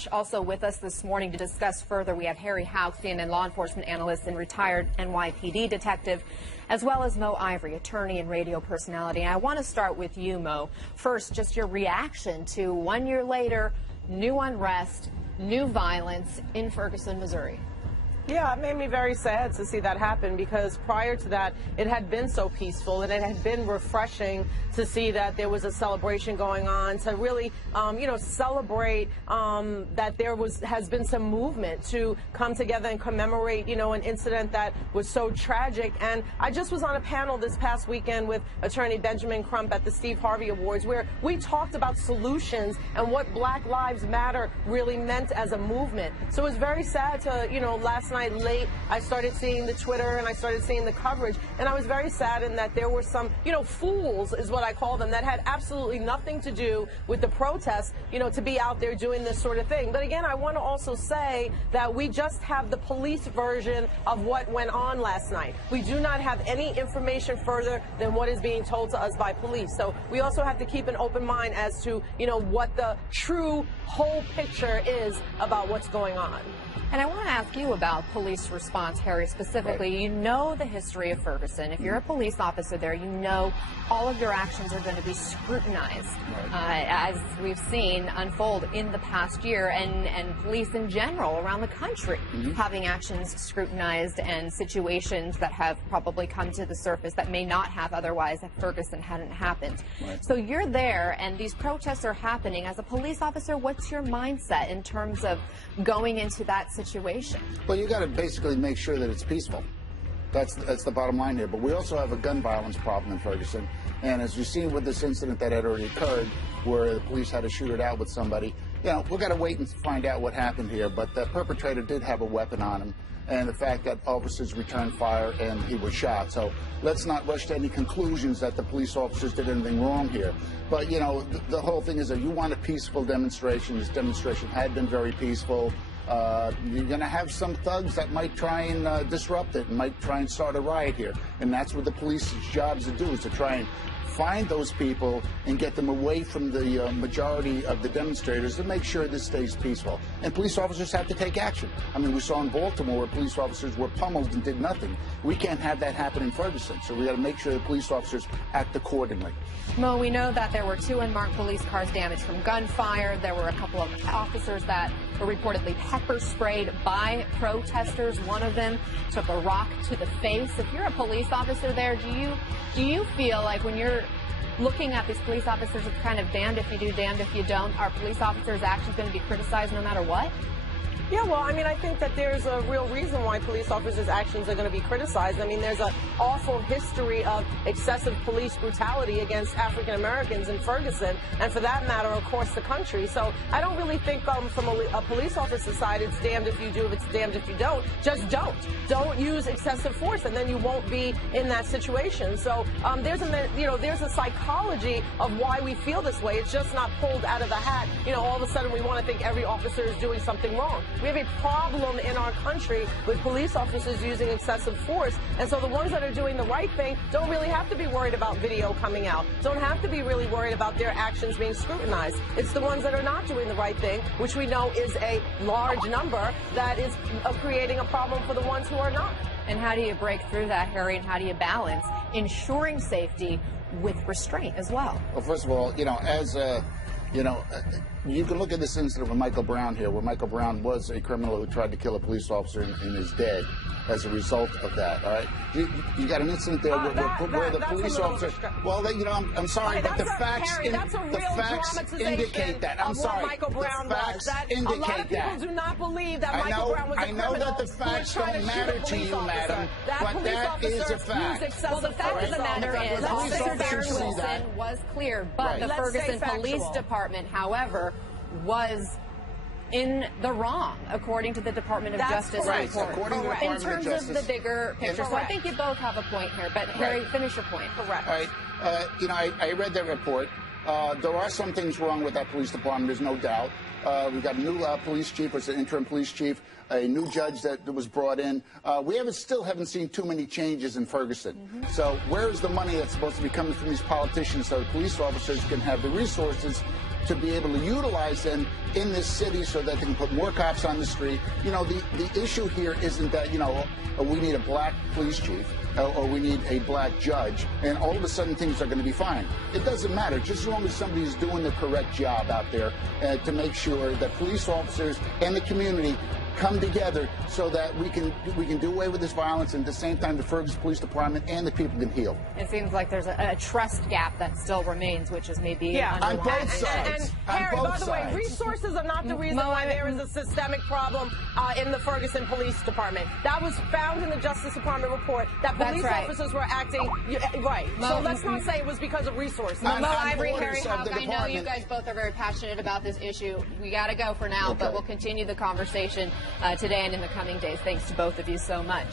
much. Also with us this morning to discuss further, we have Harry Houston, and law enforcement analyst and retired NYPD detective, as well as Mo Ivory, attorney and radio personality. And I want to start with you, Mo. First, just your reaction to 1 year later, new unrest, new violence in Ferguson, Missouri. Yeah, it made me very sad to see that happen, because prior to that, it had been so peaceful, and it had been refreshing to see that there was a celebration going on, to really, celebrate that there has been some movement to come together and commemorate, an incident that was so tragic. And I just was on a panel this past weekend with attorney Benjamin Crump at the Steve Harvey Awards, where we talked about solutions and what Black Lives Matter really meant as a movement. So it was very sad to, last night late, I started seeing the Twitter and I started seeing the coverage, and I was very saddened that there were some, fools is what I call them, that had absolutely nothing to do with the protests, to be out there doing this sort of thing. But again, I want to also say that we just have the police version of what went on last night. We do not have any information further than what is being told to us by police. So we also have to keep an open mind as to, what the true whole picture is about what's going on. And I want to ask you about police response, Harry, specifically. Right. You know the history of Ferguson. If you're a police officer there, you know all of your actions are going to be scrutinized, as we've seen unfold in the past year, and police in general around the country having actions scrutinized, and situations that have probably come to the surface that may not have otherwise if Ferguson hadn't happened. Right. So you're there, and these protests are happening. As a police officer, what's your mindset in terms of going into that situation? Well, you got to basically make sure that it's peaceful. That's the bottom line here. But we also have a gun violence problem in Ferguson. And as you've seen with this incident that had already occurred, where the police had to shoot it out with somebody, we've got to wait and find out what happened here. But the perpetrator did have a weapon on him, and the fact that officers returned fire and he was shot. So let's not rush to any conclusions that the police officers did anything wrong here. But, the whole thing is that you want a peaceful demonstration. This demonstration had been very peaceful. You're going to have some thugs that might try and disrupt it and might try and start a riot here. And that's what the police's job to do, is to try and find those people and get them away from the majority of the demonstrators to make sure this stays peaceful. And police officers have to take action. I mean, we saw in Baltimore where police officers were pummeled and did nothing. We can't have that happen in Ferguson, so we got to make sure the police officers act accordingly. Mo, we know that there were 2 unmarked police cars damaged from gunfire. There were a couple of officers that were reportedly pepper sprayed by protesters. One of them took a rock to the face. If you're a police officer there, do you feel like when you're looking at these police officers, it's kind of damned if you do, damned if you don't? Are police officers' actions going to be criticized no matter what? Yeah, well, I mean, I think that there's a real reason why police officers' actions are going to be criticized. I mean, there's an awful history of excessive police brutality against African Americans in Ferguson, and for that matter, across the country. So I don't really think from a police officer side, it's damned if you do, it's damned if you don't. Just don't. Don't use excessive force, and then you won't be in that situation. So there's a psychology of why we feel this way. It's just not pulled out of the hat. All of a sudden we want to think every officer is doing something wrong. We have a problem in our country with police officers using excessive force, and so the ones that are doing the right thing don't really have to be worried about video coming out, don't have to be really worried about their actions being scrutinized. It's the ones that are not doing the right thing, which we know is a large number, that is creating a problem for the ones who are not. And how do you break through that, Harry, and how do you balance ensuring safety with restraint as well? Well, first of all, you can look at this incident with Michael Brown here, where Michael Brown was a criminal who tried to kill a police officer and is dead as a result of that. All right, you got an incident there where the police officer. Well, I'm sorry, but the facts indicate that. I'm sorry, Michael Brown the facts indicate a lot of people do not believe that Michael Brown was a criminal. I know that the facts don't matter to you, madam, but that is a fact. Well, the fact of the matter is, Officer Darren Wilson was cleared, but the Ferguson Police Department, however, was in the wrong, according to the Department of Justice report. In terms of the bigger picture. So I think you both have a point here, but Harry, finish your point. Correct. All right. I read that report. There are some things wrong with that police department, there's no doubt. We've got a new police chief, it's an interim police chief, a new judge that was brought in. We still haven't seen too many changes in Ferguson. So where is the money that's supposed to be coming from these politicians so police officers can have the resources to be able to utilize them in this city so that they can put more cops on the street. You know, the issue here isn't that, you know, we need a black police chief or we need a black judge, and all of a sudden things are going to be fine. It doesn't matter, just as long as somebody's doing the correct job out there to make sure that police officers and the community come together so that we can do away with this violence, and at the same time the Ferguson Police Department and the people can heal. It seems like there's a trust gap that still remains, which is maybe on both sides. And Harry, by the way, resources are not the reason why there is a systemic problem in the Ferguson Police Department. That was found in the Justice Department report that police officers were acting right. So let's not say it was because of resources. Mo Ivory, Harry Houck, I know you guys both are very passionate about this issue. We got to go for now, but we'll continue the conversation today and in the coming days. Thanks to both of you so much.